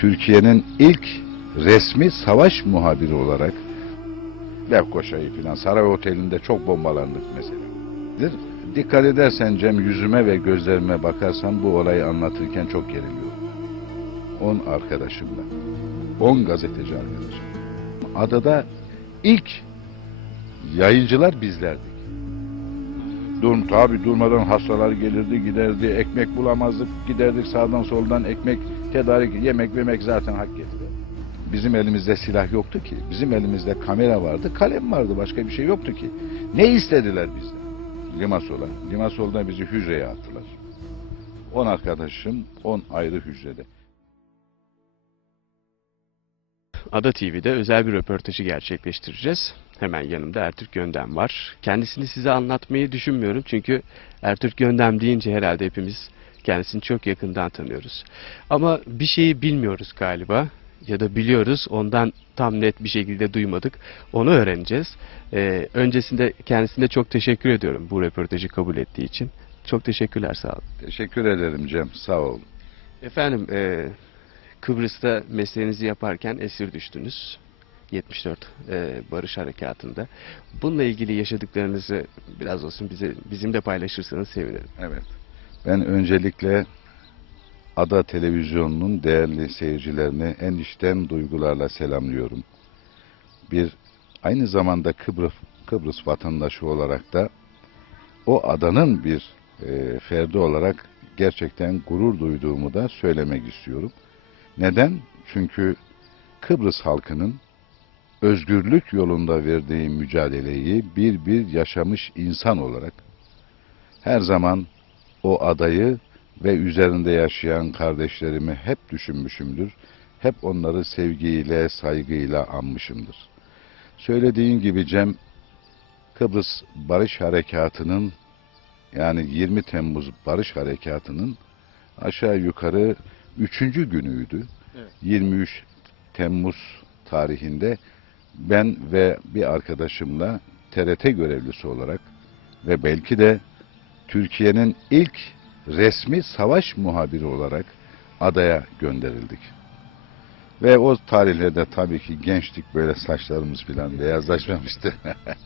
Türkiye'nin ilk resmi savaş muhabiri olarak Lefkoşa'yı filan Saray Oteli'nde çok bombalandık mesela. Dikkat edersen Cem yüzüme ve gözlerime bakarsan bu olayı anlatırken çok geriliyorum. 10 arkadaşımla, 10 gazeteci arkadaşım. Adada ilk yayıncılar bizlerdik. Dur, tabi durmadan hastalar gelirdi giderdi, ekmek bulamazdık, giderdik sağdan soldan ekmek, tedarik, yemek yemek zaten hak getire. Bizim elimizde silah yoktu ki. Bizim elimizde kamera vardı, kalem vardı, başka bir şey yoktu ki. Ne istediler bizden? Limasol'a. Limasol'da bizi hücreye attılar. 10 arkadaşım 10 ayrı hücrede. Ada TV'de özel bir röportajı gerçekleştireceğiz. Hemen yanımda Ertürk Göndem var. Kendisini size anlatmayı düşünmüyorum çünkü Ertürk Göndem deyince herhalde hepimiz kendisini çok yakından tanıyoruz. Ama bir şeyi bilmiyoruz galiba ya da biliyoruz ondan tam net bir şekilde duymadık. Onu öğreneceğiz. Ee, öncesinde kendisine çok teşekkür ediyorum bu röportajı kabul ettiği için. Çok teşekkürler sağ olun. Teşekkür ederim Cem, sağ ol. Efendim e, Kıbrıs'ta mesleğinizi yaparken esir düştünüz. 74 e, Barış Harekatı'nda. Bununla ilgili yaşadıklarınızı biraz olsun bize bizimle paylaşırsanız sevinirim. Evet. Ben öncelikle Ada Televizyonu'nun değerli seyircilerini en içten duygularla selamlıyorum. Bir aynı zamanda Kıbrıs, Kıbrıs vatandaşı olarak da o adanın bir e, ferdi olarak gerçekten gurur duyduğumu da söylemek istiyorum. Neden? Çünkü Kıbrıs halkının özgürlük yolunda verdiği mücadeleyi bir bir yaşamış insan olarak her zaman o adayı ve üzerinde yaşayan kardeşlerimi hep düşünmüşümdür. Hep onları sevgiyle, saygıyla anmışımdır. Söylediğin gibi Cem, Kıbrıs Barış Harekatı'nın yani 20 Temmuz Barış Harekatı'nın aşağı yukarı üçüncü günüydü. Evet. 23 Temmuz tarihinde ben ve bir arkadaşımla TRT görevlisi olarak ve belki de Türkiye'nin ilk resmi savaş muhabiri olarak adaya gönderildik. Ve o tarihlerde tabii ki gençlik böyle saçlarımız falan beyazlaşmamıştı.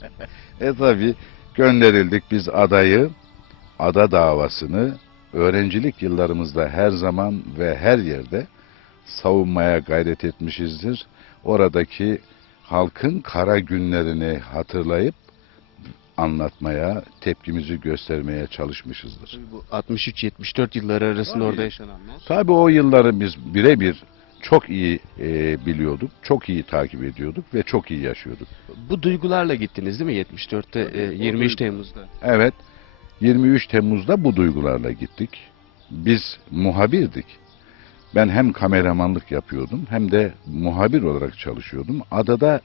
e tabii gönderildik biz adayı, ada davasını öğrencilik yıllarımızda her zaman ve her yerde savunmaya gayret etmişizdir. Oradaki halkın kara günlerini hatırlayıp anlatmaya, tepkimizi göstermeye çalışmışızdır. Tabii bu 63-74 yılları arasında Tabii. orada yaşananlar. Tabii o yılları biz birebir çok iyi e, biliyorduk, çok iyi takip ediyorduk ve çok iyi yaşıyorduk. Bu duygularla gittiniz değil mi 74'te e, Tabii, o 23 duygu- Temmuz'da? Evet, 23 Temmuz'da bu duygularla gittik. Biz muhabirdik. Ben hem kameramanlık yapıyordum hem de muhabir olarak çalışıyordum. Adada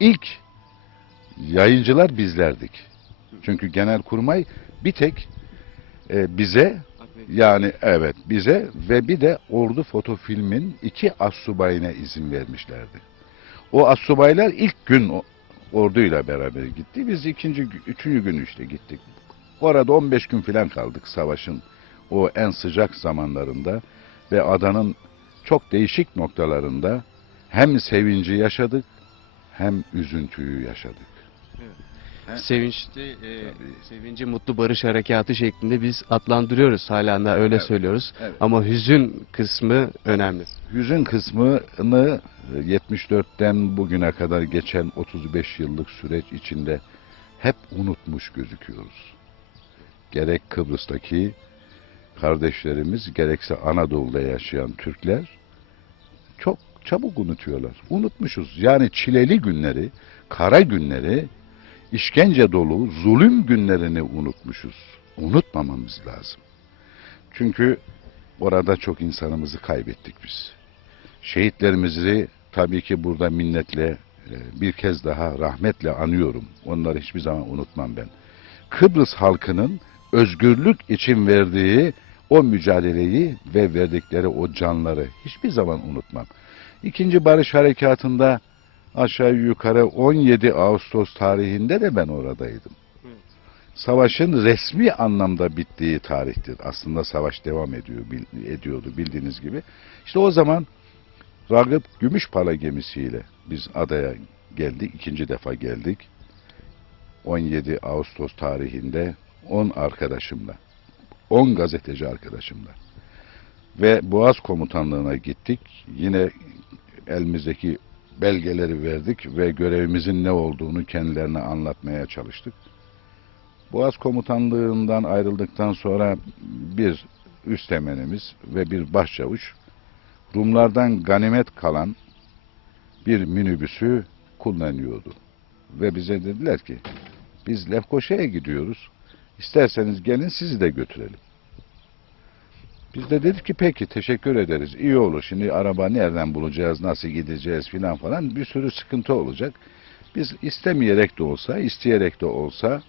ilk yayıncılar bizlerdik. Çünkü Genelkurmay bir tek e, bize yani evet bize ve bir de Ordu Fotofilm'in iki assubayına izin vermişlerdi. O assubaylar ilk gün orduyla beraber gitti. Biz ikinci, üçüncü gün işte gittik. Orada 15 gün falan kaldık savaşın o en sıcak zamanlarında ve adanın çok değişik noktalarında hem sevinci yaşadık hem üzüntüyü yaşadık. Evet. Sevinçli, e, Tabii. sevinci mutlu barış harekatı şeklinde biz adlandırıyoruz. Hala da öyle Evet, söylüyoruz. evet. Ama hüzün kısmı önemli. Hüzün kısmını e, 74'ten bugüne kadar geçen 35 yıllık süreç içinde hep unutmuş gözüküyoruz. Gerek Kıbrıs'taki kardeşlerimiz gerekse Anadolu'da yaşayan Türkler çok çabuk unutuyorlar. Unutmuşuz. Yani çileli günleri, kara günleri, işkence dolu, zulüm günlerini unutmuşuz. Unutmamamız lazım. Çünkü orada çok insanımızı kaybettik biz. Şehitlerimizi tabii ki burada minnetle e, bir kez daha rahmetle anıyorum. Onları hiçbir zaman unutmam ben. Kıbrıs halkının özgürlük için verdiği o mücadeleyi ve verdikleri o canları hiçbir zaman unutmam. İkinci Barış Harekatı'nda aşağı yukarı 17 Ağustos tarihinde de ben oradaydım. Savaşın resmi anlamda bittiği tarihtir. Aslında savaş devam ediyor, ediyordu bildiğiniz gibi. İşte o zaman Ragıp Gümüşpala gemisiyle biz adaya geldik. ikinci defa geldik. 17 Ağustos tarihinde 10 arkadaşımla, 10 gazeteci arkadaşımla ve Boğaz Komutanlığı'na gittik. Yine elimizdeki belgeleri verdik ve görevimizin ne olduğunu kendilerine anlatmaya çalıştık. Boğaz Komutanlığı'ndan ayrıldıktan sonra bir üstemenimiz ve bir başçavuş Rumlardan ganimet kalan bir minibüsü kullanıyordu. Ve bize dediler ki biz Lefkoşa'ya gidiyoruz. İsterseniz gelin sizi de götürelim. Biz de dedik ki peki teşekkür ederiz. İyi olur. Şimdi araba nereden bulacağız, nasıl gideceğiz filan falan bir sürü sıkıntı olacak. Biz istemeyerek de olsa, isteyerek de olsa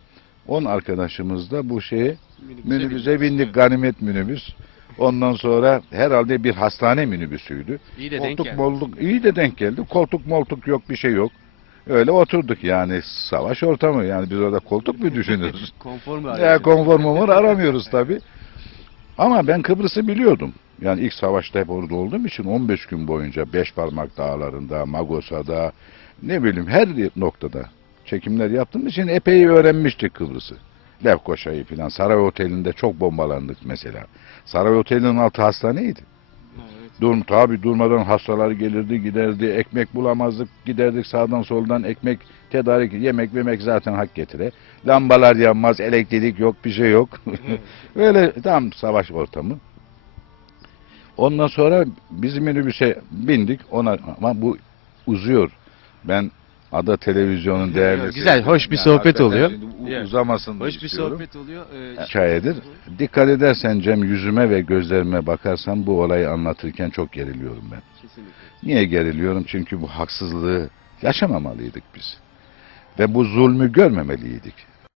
10 arkadaşımız da bu şeye minibüse bindik ganimet minibüs. Ondan sonra herhalde bir hastane minibüsüydü. İyi de denk Koltuk geldi. molluk iyi de denk geldi. Koltuk moltuk yok bir şey yok. Öyle oturduk yani savaş ortamı yani biz orada koltuk mu düşünürüz? Konfor mu ya arıyorsunuz? konfor mumur aramıyoruz tabi. Ama ben Kıbrıs'ı biliyordum. Yani ilk savaşta hep orada olduğum için 15 gün boyunca Beşparmak Dağları'nda, Magosa'da, ne bileyim her noktada çekimler yaptığım için epey öğrenmiştik Kıbrıs'ı. Lefkoşa'yı filan Saray Oteli'nde çok bombalandık mesela. Saray Oteli'nin altı hastaneydi. Evet. Dur, tabi durmadan hastalar gelirdi giderdi ekmek bulamazdık giderdik sağdan soldan ekmek tedarik yemek yemek zaten hak getire. Lambalar yanmaz elektrik yok bir şey yok. Evet. Öyle tam savaş ortamı. Ondan sonra bizim minibüse bindik ona ama bu uzuyor. Ben Ada Televizyon'un değerli Güzel, hoş bir sohbet hakikaten oluyor. şimdi u- Evet. Uzamasın Hoş bir istiyorum. sohbet oluyor. Ee, Hikayedir. Dikkat edersen Cem yüzüme ve gözlerime bakarsan bu olayı anlatırken çok geriliyorum ben. Kesinlikle. Niye geriliyorum? Çünkü bu haksızlığı yaşamamalıydık biz. Ve bu zulmü görmemeliydik.